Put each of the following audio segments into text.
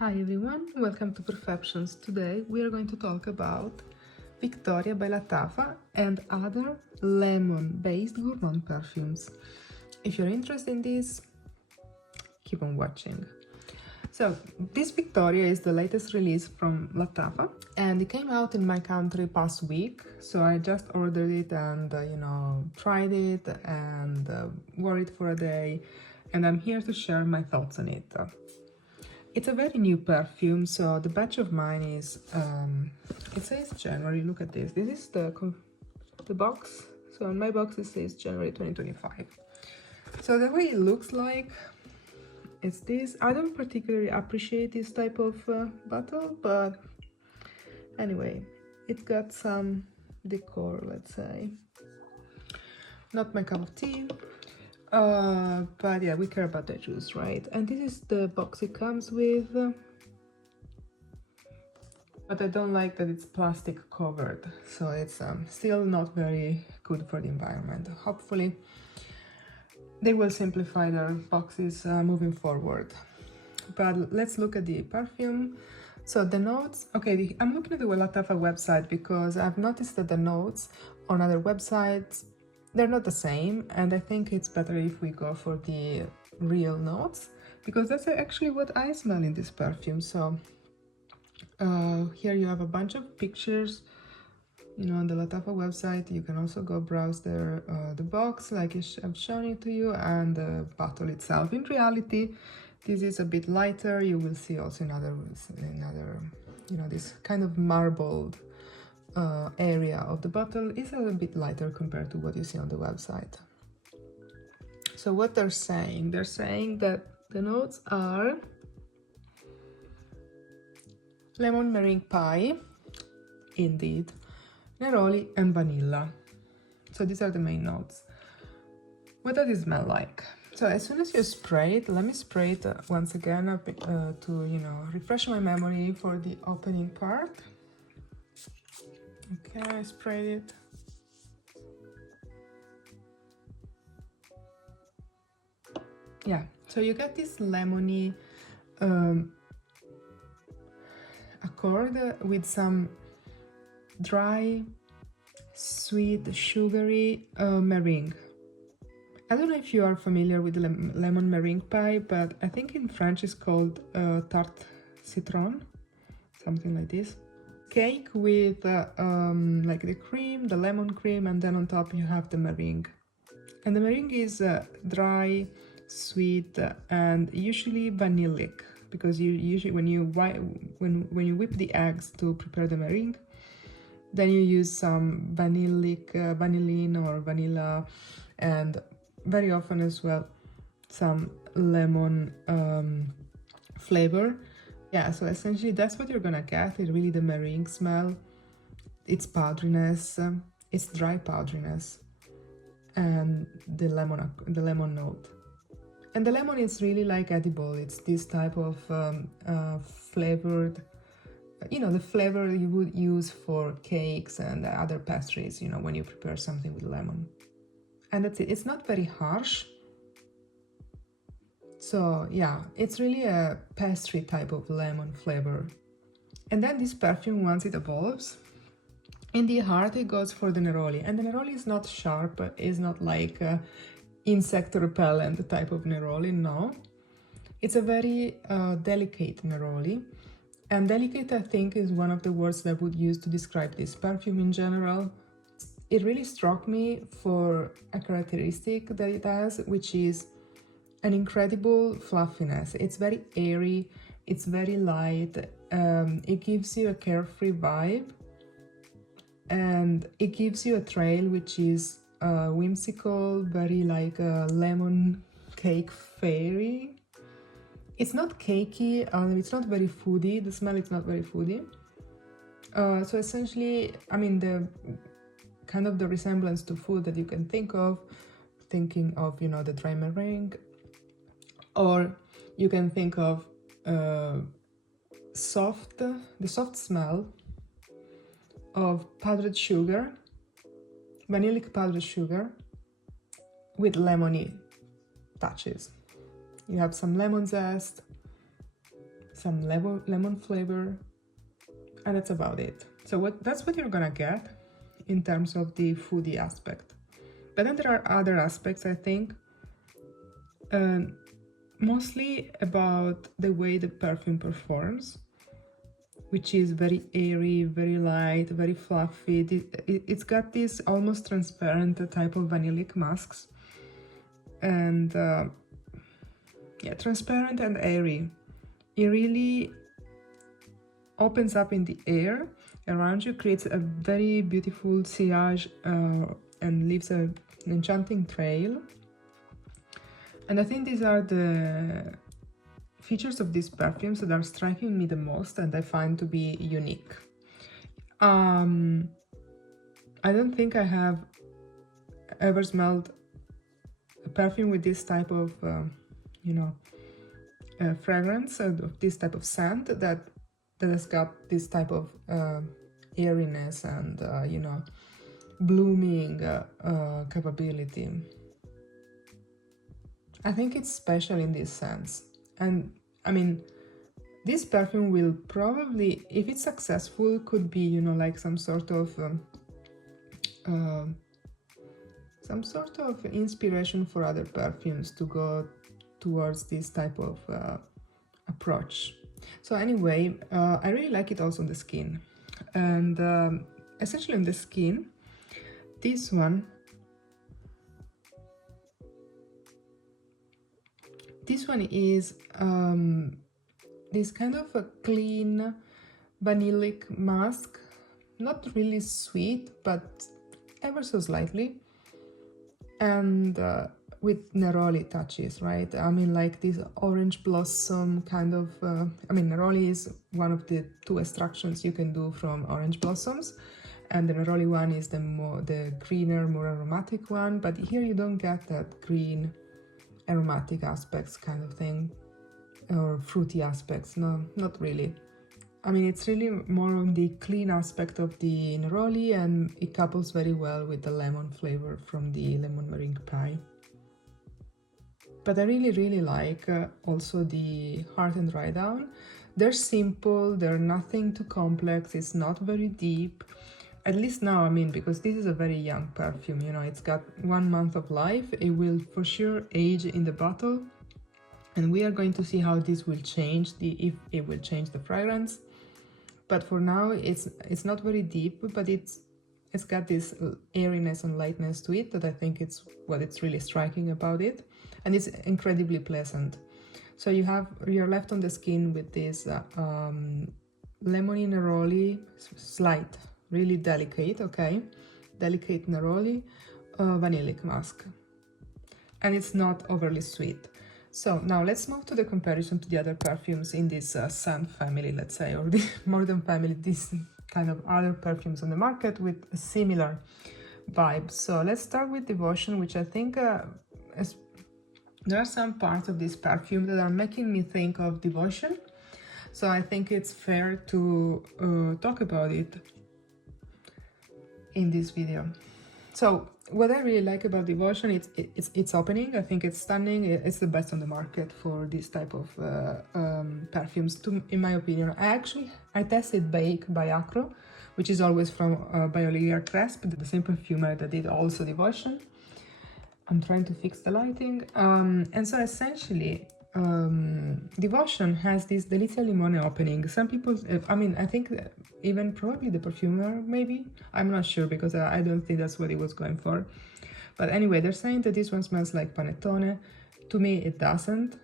Hi everyone, welcome to Perceptions. Today we are going to talk about Victoria by LATTAFA and other lemon-based gourmand perfumes. If you're interested in this, keep on watching. So, this Victoria is the latest release from LATTAFA and it came out in my country past week. So I just ordered it and, tried it and wore it for a day, and I'm here to share my thoughts on it. It's a very new perfume, so the batch of mine is, it says January, look at this. This is the box, so on my box it says January 2025. So the way it looks like, it's this. I don't particularly appreciate this type of bottle, but anyway, it's got some decor, let's say. Not my cup of tea. But yeah, we care about the juice, right? And this is the box it comes with, but I don't like that it's plastic covered, so it's still not very good for the environment. Hopefully they will simplify their boxes moving forward. But let's look at the perfume. So the notes, okay, I'm looking at the LATTAFA website because I've noticed that the notes on other websites, they're not the same, and I think it's better if we go for the real notes, because that's actually what I smell in this perfume. So here you have a bunch of pictures, on the LATTAFA website. You can also go browse the box like I've shown it to you, and the bottle itself. In reality, this is a bit lighter. You will see also in other this kind of marbled area of the bottle is a bit lighter compared to what you see on the website. So what they're saying that the notes are lemon meringue pie, indeed, neroli and vanilla. So these are the main notes. What does it smell like? So as soon as you spray it, let me spray it once again to refresh my memory for the opening part. Okay, I sprayed it. Yeah, so you get this lemony accord with some dry, sweet, sugary meringue. I don't know if you are familiar with the lemon meringue pie, but I think in French it's called tarte citron, something like this. Cake with like the cream, the lemon cream, and then on top you have the meringue. And the meringue is dry, sweet, and usually vanillic, because you usually when you whip the eggs to prepare the meringue, then you use some vanillin or vanilla, and very often as well some lemon flavor. Yeah, so essentially that's what you're gonna get. It's really the meringue smell. It's powderiness, it's dry powderiness, and the lemon note. And the lemon is really like edible. It's this type of flavored, the flavor you would use for cakes and other pastries, when you prepare something with lemon. And that's it. It's not very harsh. So yeah, it's really a pastry type of lemon flavor. And then this perfume, once it evolves, in the heart it goes for the neroli. And the neroli is not sharp, it's not like insect repellent type of neroli, no. It's a very delicate neroli. And delicate, I think, is one of the words that I would use to describe this perfume in general. It really struck me for a characteristic that it has, which is an incredible fluffiness. It's very airy, it's very light, it gives you a carefree vibe, and it gives you a trail which is whimsical, very like a lemon cake fairy. It's not cakey, it's not very foody, the smell is not very foody. So essentially, I mean, the kind of the resemblance to food that you can think of, thinking of, the dry meringue, or you can think of the soft smell of powdered sugar, vanillic powdered sugar with lemony touches. You have some lemon zest, some lemon flavor, and that's about it. So that's what you're gonna get in terms of the foodie aspect. But then there are other aspects, I think, mostly about the way the perfume performs, which is very airy, very light, very fluffy. It's got this almost transparent type of vanillic masks, and yeah, transparent and airy. It really opens up in the air around you, creates a very beautiful sillage, and leaves an enchanting trail. And I think these are the features of these perfumes that are striking me the most and I find to be unique. I don't think I have ever smelled a perfume with this type of, fragrance, of this type of scent that has got this type of airiness and, blooming capability. I think it's special in this sense. And I mean, this perfume will probably, if it's successful, could be, like some sort of inspiration for other perfumes to go towards this type of approach. So anyway, I really like it also on the skin. And essentially on the skin, this one is this kind of a clean vanillic mask, not really sweet, but ever so slightly, and with neroli touches, right? I mean, like this orange blossom kind of, neroli is one of the 2 extractions you can do from orange blossoms, and the neroli one is the greener, more aromatic one, but here you don't get that green aromatic aspects kind of thing, or fruity aspects. No, not really. I mean, it's really more on the clean aspect of the neroli, and it couples very well with the lemon flavor from the lemon meringue pie. But I really like also the Heart and Dry Down. They're simple, they're nothing too complex, it's not very deep. At least now, I mean, because this is a very young perfume, it's got 1 month of life. It will for sure age in the bottle, and we are going to see how this will change, if it will change the fragrance. But for now, it's not very deep, but it's got this airiness and lightness to it that I think it's what it's really striking about it, and it's incredibly pleasant. So you're left on the skin with this lemony neroli, slight, really delicate, okay, delicate neroli, vanillic mask, and it's not overly sweet. So now let's move to the comparison to the other perfumes in this scent family, let's say, or the modern family, this kind of other perfumes on the market with a similar vibe. So let's start with Devotion, which I think there are some parts of this perfume that are making me think of Devotion. So I think it's fair to talk about it in this video. So what I really like about Devotion, it's opening. I think it's stunning. It's the best on the market for this type of perfumes, in my opinion. I tested Bake by Acro, which is always from by Olivier Cresp, the same perfumer that did also Devotion. I'm trying to fix the lighting. And so essentially, Devotion has this Delizia Limone opening. Some people, I think even probably the perfumer, maybe, I'm not sure, because I don't think that's what he was going for. But anyway, they're saying that this one smells like panettone. To me, it doesn't.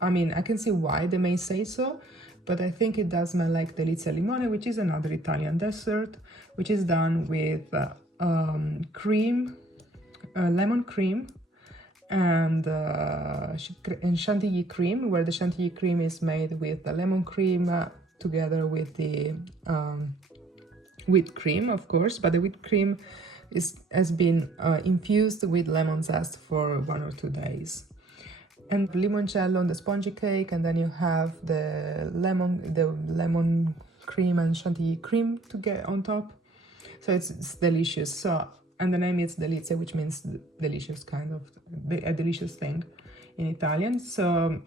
I mean, I can see why they may say so, but I think it does smell like Delizia Limone, which is another Italian dessert, which is done with cream, lemon cream, and chantilly cream, where the chantilly cream is made with the lemon cream together with the whipped cream, of course, but the whipped cream has been infused with lemon zest for 1 or 2 days. And limoncello on the spongy cake, and then you have the lemon cream and chantilly cream to get on top. So it's delicious. So, and the name is Delizia, which means delicious, kind of a delicious thing in Italian. So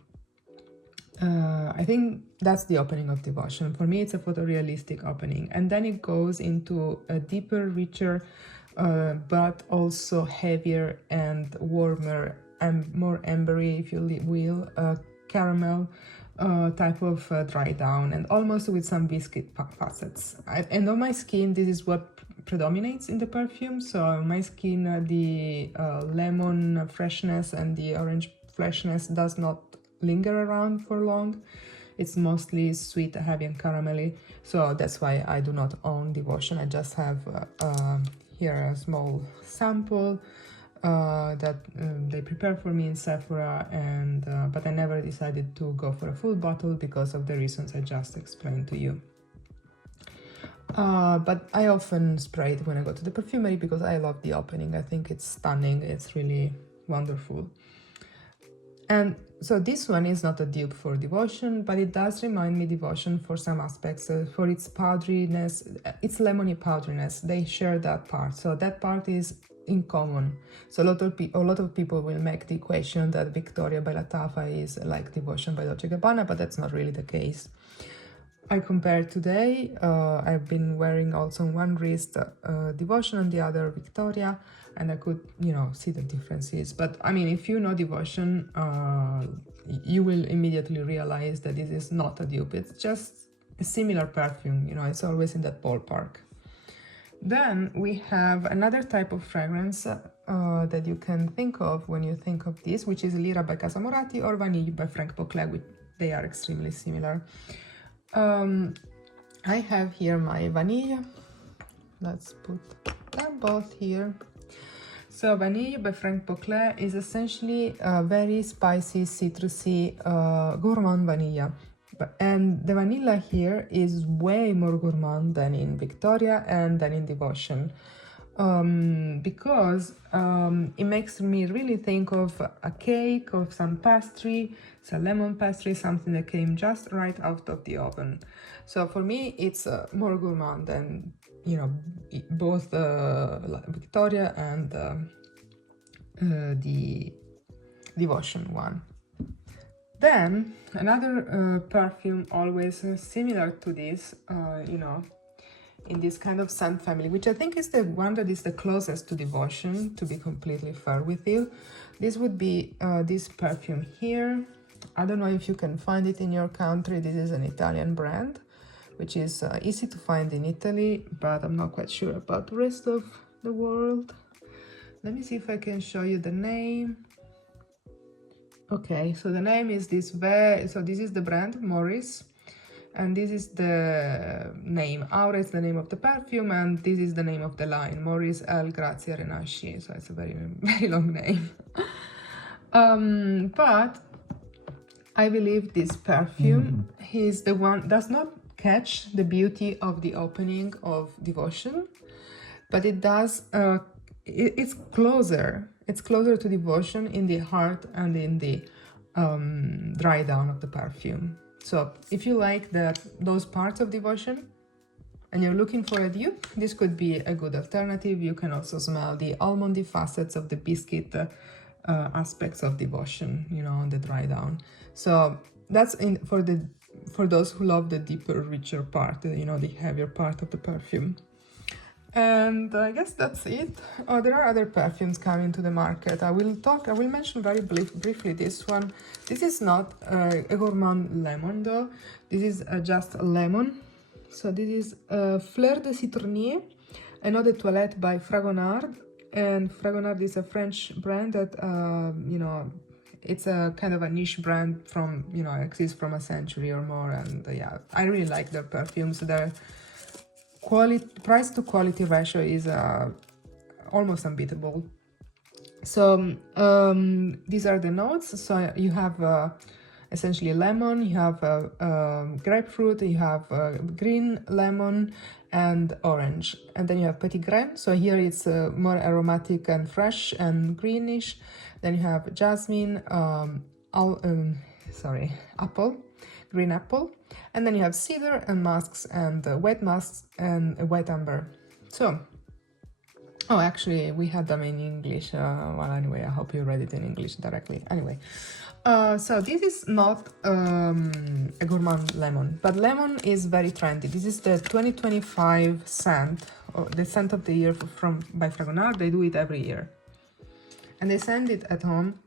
I think that's the opening of Devotion. For me, it's a photorealistic opening, and then it goes into a deeper, richer, but also heavier and warmer and more ambery, if you will, caramel type of dry down, and almost with some biscuit facets. And on my skin, this is what predominates in the perfume. So on my skin, the lemon freshness and the orange freshness does not linger around for long. It's mostly sweet, heavy and caramelly, so that's why I do not own Devotion. I just have here a small sample that they prepare for me in Sephora, and but I never decided to go for a full bottle because of the reasons I just explained to you. But I often spray it when I go to the perfumery because I love the opening. I think it's stunning, it's really wonderful. And so this one is not a dupe for Devotion, but it does remind me Devotion for some aspects, for its powderiness, its lemony powderiness. They share that part, so that part is in common. So a lot of people will make the equation that Victoria by LATTAFA is like Devotion by Dolce & Gabbana, but that's not really the case. I compared today, I've been wearing also on one wrist Devotion and the other Victoria, and I could, you know, see the differences. But I mean, if you know Devotion, you will immediately realize that this is not a dupe. It's just a similar perfume, you know, it's always in that ballpark. Then we have another type of fragrance that you can think of when you think of this, which is Lira by Casa Moratti or Vanille by Frank Poclet, which they are extremely similar. I have here my Vanille. Let's put them both here. So Vanille by Frank Poclet is essentially a very spicy, citrusy gourmand vanilla. And the vanilla here is way more gourmand than in Victoria and than in Devotion. Because it makes me really think of a cake, of some pastry, some lemon pastry, something that came just right out of the oven. So for me, it's more gourmand than, you know, both Victoria and the Devotion one. Then another perfume always similar to this, you know, in this kind of scent family, which I think is the one that is the closest to Devotion, to be completely fair with you. This would be this perfume here. I don't know if you can find it in your country. This is an Italian brand, which is easy to find in Italy, but I'm not quite sure about the rest of the world. Let me see if I can show you the name. Okay, so the name is this, so this is the brand, Morris, and this is the name. Aura is the name of the perfume, and this is the name of the line, Morris El Grazia Renasci, so it's a very, very long name. But I believe this perfume is the one, does not catch the beauty of the opening of Devotion, but it does, it's closer to Devotion in the heart and in the dry down of the perfume. So if you like those parts of Devotion and you're looking for a dupe, this could be a good alternative. You can also smell the almondy facets of the biscuit aspects of Devotion, you know, on the dry down. So that's for those who love the deeper, richer part, you know, the heavier part of the perfume. And I guess that's it. There are other perfumes coming to the market. I will mention very briefly this one. This is not a gourmand lemon though. This is just a lemon. So this is Fleur de Citronnier, Eau de Toilette by Fragonard. And Fragonard is a French brand that, you know, it's a kind of a niche brand from, you know, exists from a century or more. And yeah, I really like their perfumes. Their price to quality ratio is almost unbeatable. So these are the notes. So you have essentially lemon, you have grapefruit, you have green lemon and orange, and then you have petit grain. So here it's more aromatic and fresh and greenish. Then you have jasmine, apple, green apple, and then you have cedar and musks and white musks and white amber. So Oh, actually, we had them in English. Well, anyway, I hope you read it in English directly. Anyway, so this is not a gourmand lemon, but lemon is very trendy. This is the 2025 scent, or the scent of the year from by Fragonard. They do it every year, and they send it at home.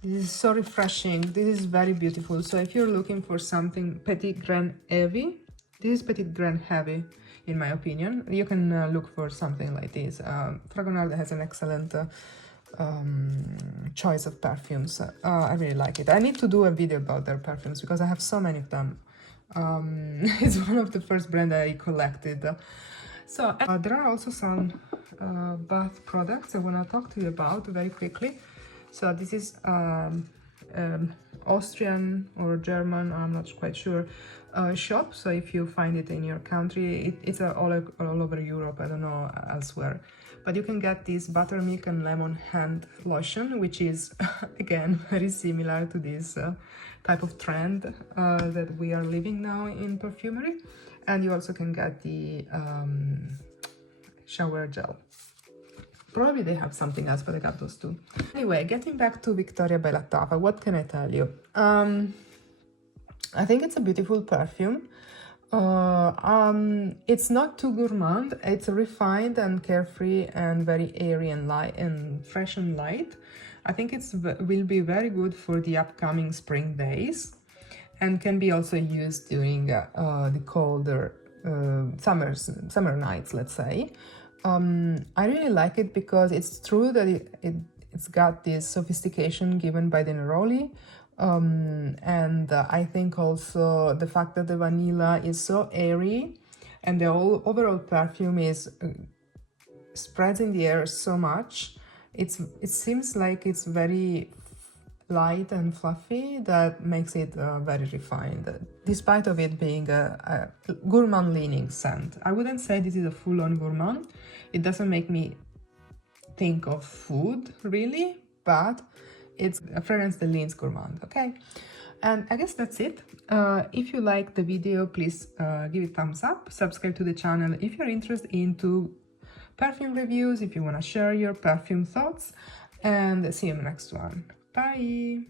This is so refreshing. This is very beautiful. So if you're looking for something petit grain heavy, this is petit grain heavy, in my opinion. You can look for something like this. Fragonard has an excellent choice of perfumes. I really like it. I need to do a video about their perfumes because I have so many of them. It's one of the first brands I collected. So there are also some bath products I want to talk to you about very quickly. So this is Austrian or German, I'm not quite sure, shop. So if you find it in your country, it's all over Europe, I don't know elsewhere. But you can get this buttermilk and lemon hand lotion, which is again very similar to this type of trend that we are living now in perfumery. And you also can get the shower gel. Probably they have something else, but I got those two. Anyway, getting back to Victoria by LATTAFA, what can I tell you? I think it's a beautiful perfume. It's not too gourmand. It's refined and carefree and very airy and light and fresh and light. I think it will be very good for the upcoming spring days, and can be also used during the colder summer nights, let's say. I really like it because it's true that it's got this sophistication given by the neroli, and I think also the fact that the vanilla is so airy and the overall perfume is spreads in the air so much. It seems like it's very light and fluffy, that makes it very refined, despite of it being a gourmand leaning scent. I wouldn't say this is a full-on gourmand. It doesn't make me think of food really, but it's a fragrance that leans gourmand. Okay, and I guess that's it. If you like the video, please give it a thumbs up, subscribe to the channel if you're interested into perfume reviews, if you want to share your perfume thoughts, and see you in the next one. Bye!